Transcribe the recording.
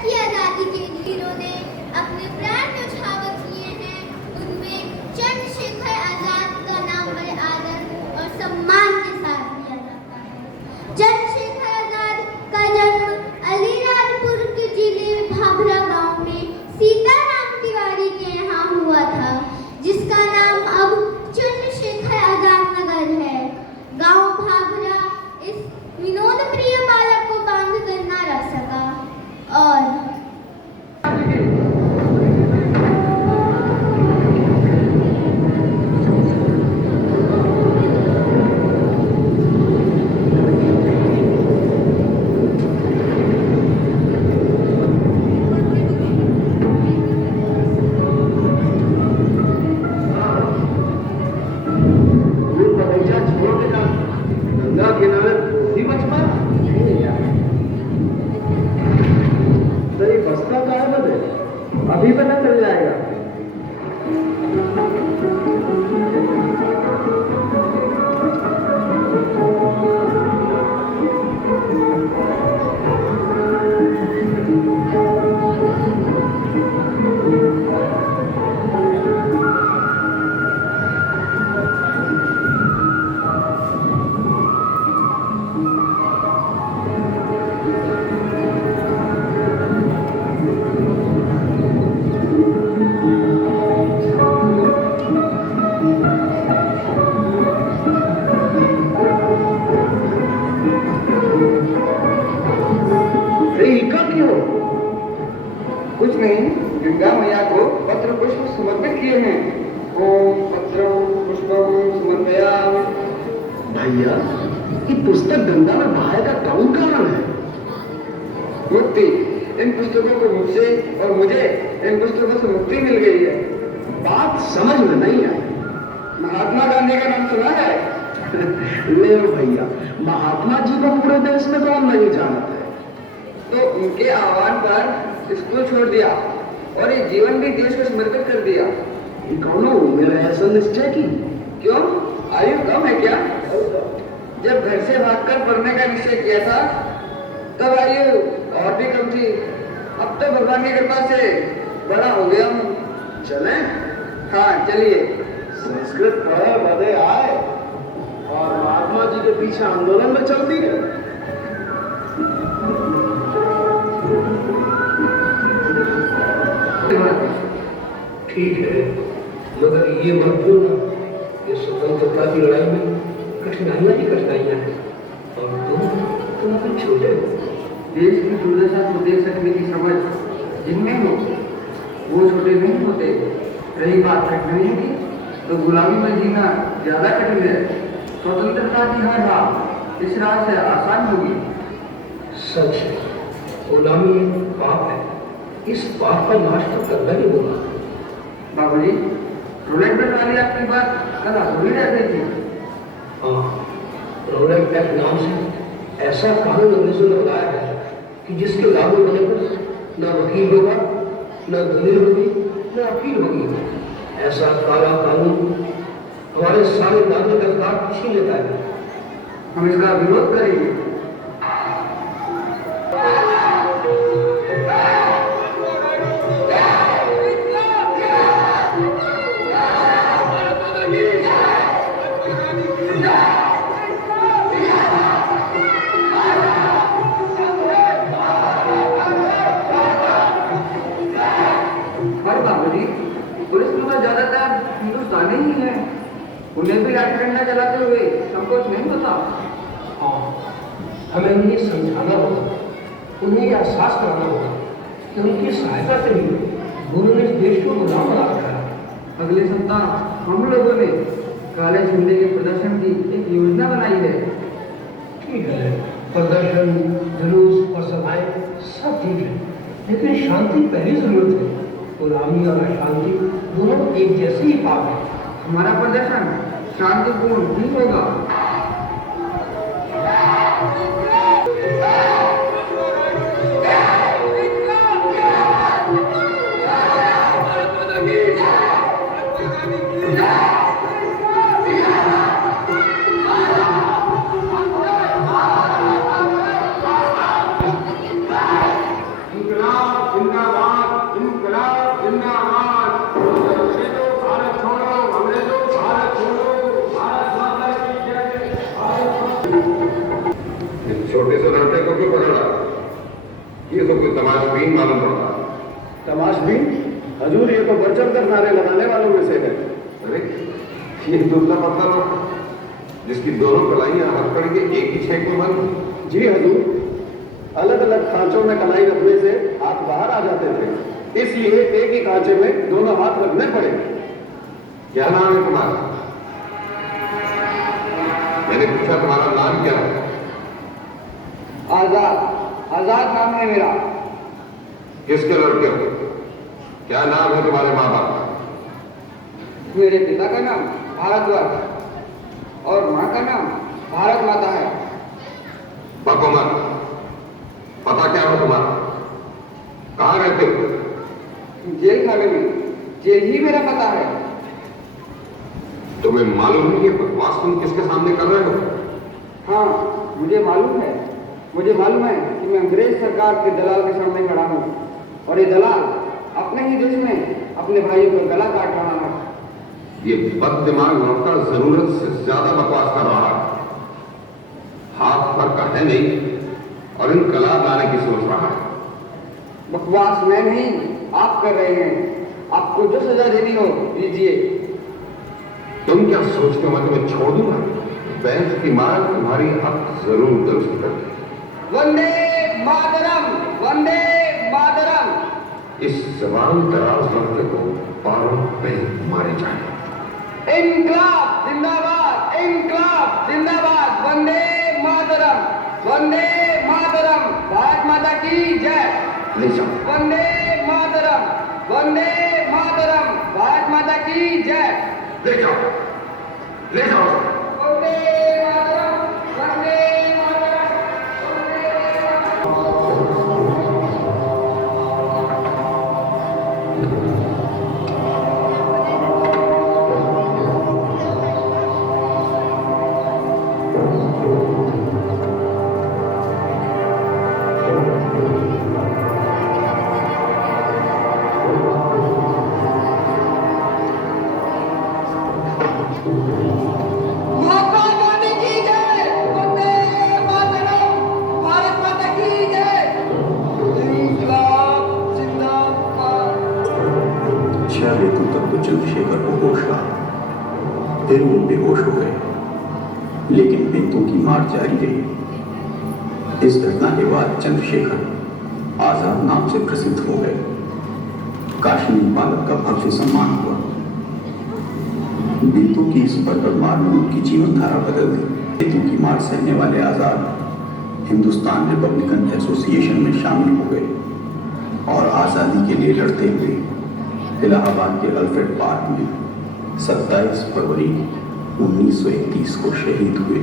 भारत की आजादी के जिन्होंने अपने प्राण न्यौछावर किए हैं, उनमें चंद्रशेखर आजाद का नाम बड़े आदर और सम्मान के साथ लिया जाता है। चंद्रशेखर आजाद का जन्म अलीराजपुर के जिले भाभरा गांव में सीताराम तिवारी के यहाँ हुआ था, जिसका नाम अब चंद्रशेखर आजाद नगर है। गांव भाभरा इस विनोद प्रिय बालक को बांध कर ना रख सका और अभी पता चल जाएगा। कुछ नहीं, गंगा मैया को पत्र पुष्प समर्पित किए हैं। ओम पत्रम पुष्पम समर्पयामि। भैया, ये पुस्तक गंगा में बहाने का कौन कारण है? मुक्ति। इन पुस्तकों को मुझसे और मुझे इन पुस्तकों से मुक्ति मिल गई है। बात समझ में नहीं आई। महात्मा गांधी का नाम सुना है? ले भैया, महात्मा जी को पूरे देश में कौन नहीं जानता है। तो उनके आह्वान पर स्कूल छोड़ दिया और ये जीवन भी देश को समर्पित कर दिया। ये कौन मेरा ऐसा निश्चय की? क्यों, आयु कम है क्या? जब घर से भागकर पढ़ने का निश्चय किया था तब आयु और भी कम थी। अब तो भगवान की कृपा से बड़ा हो गया हूँ। चले? हाँ चलिए। संस्कृत पढ़े बदे आए और महात्मा जी के पीछे आंदोलन में चलती है। ठीक है, मगर ये मत भूलना कि स्वतंत्रता की लड़ाई में कठिनाइयाँ ही कठिनाइयाँ हैं और तुम कुछ छोटे हो। देश की दुर्दशा को देख सकने की समझ जिनमें हो वो छोटे नहीं होते। रही बात कठिनाइयों की, तो गुलामी में जीना ज्यादा कठिन है। स्वतंत्रता की हर राह इस राह से आसान होगी। सच है, गुलामी पाप है। इस पाप का नाश तो करना ही होगा। बाबूजी, रोलेट बेट वाली आपकी बात कल अधूरी रह गई थी। हाँ, रोलेट बेट नाम से ऐसा कानून अंग्रेजों ने बनाया है कि जिसके लागू होने पर न वकील होगा, न दलील होगी, न अपील होगी। ऐसा काला कानून हमारे सारे नागरिक अधिकार छीन लेता है। हम इसका विरोध करेंगे। ज्यादातर हिंदुस्तानी ही है, उन्हें भी लाठी डंडा चलाते हुए संकोच नहीं होता। हाँ, हमें उन्हें समझाना होगा, उन्हें यह एहसास कराना होगा कि उनकी सहायता से ही गुरु ने इस देश को गुलाम बना रखा है। अगले सप्ताह हम लोगों ने काले झंडे के प्रदर्शन की एक योजना बनाई है। ठीक है, प्रदर्शन, जुलूस और सभाएं सब ठीक है, लेकिन शांति पहली जरूरत है। गुलामी और अशांति दोनों एक जैसे ही पाप है। हमारा प्रदर्शन शांतिपूर्ण ही होगा। ये तो कोई तमाशबीन मालूम पड़ता है। तमाशबीन? हजूर, ये तो बढ़ चढ़ कर नारे लगाने वालों में से है। अरे ये दुबला पतला लोग जिसकी दोनों कलाइयां हथकड़ी के एक ही छेक में बंद। जी हजूर, अलग अलग खांचों में कलाई रखने से हाथ बाहर आ जाते थे, इसलिए एक ही खांचे में दोनों हाथ रखने पड़े। क्या नाम है तुम्हारा? मैंने पूछा तुम्हारा नाम क्या है? आजाद, आजाद नाम है मेरा। किसके लड़के हो? क्या नाम है तुम्हारे माँ बाप का? मेरे पिता का नाम भारद्वाज और माँ का नाम भारत माता है। बको मत। पता क्या हो तुम्हारा? कहाँ रहते हो? जेल खाने में। जेल ही मेरा पता है। तुम्हें मालूम नहीं है बकवास तुम किसके सामने कर रहे हो? हाँ, मुझे मालूम है। मुझे मालूम है कि मैं अंग्रेज सरकार के दलाल के सामने खड़ा हूँ और ये दलाल अपने ही देश में अपने भाइयों का गला काट रहा है। ये बददिमाग लड़का जरूरत से ज्यादा बकवास कर रहा है। हाथ पर का है नहीं और इनकलाब लाने की सोच रहा है। बकवास मैं नहीं, आप कर रहे हैं। आपको जो सजा देनी हो दीजिए। तुम क्या सोचते हो मैं तुम्हें छोड़ दूंगा? बैंक की मार तुम्हारी हक जरूर दुरुस्त कर देगी। वंदे मातरम, वंदे मातरम। इस जबान दराज लड़के को पारों पे मारे जाए। इनकलाब जिंदाबाद, इनकलाब जिंदाबाद। वंदे मातरम, वंदे मातरम। भारत माता की जय। ले जाओ, वंदे मातरम, वंदे मातरम। भारत माता की जय। ले जाओ, ले जाओ। वंदे मातरम, वंदे मातरम, वंदे मातरम। महात्मा गांधी की जय। वंदे मातरम। भारत माता की जय। इनकलाब जिंदाबाद। 6 ऋतु तक तो चंद्रशेखर को होश रहा, फिर वो बेहोश हो गए, लेकिन बिंदु की मार जारी रही। इस घटना के बाद चंद्रशेखर आजाद नाम से प्रसिद्ध हो गए। काश्मीर बालक का भव्य सम्मान हुआ। बिंदु की इस बर्बर मार ने उनकी जीवन धारा बदल दी। बिंदु की मार सहने वाले आजाद हिंदुस्तान रिपब्लिकन एसोसिएशन में शामिल हो गए और आज़ादी के लिए लड़ते हुए इलाहाबाद के अल्फ्रेड पार्क में 27 फरवरी 1931 को शहीद हुए।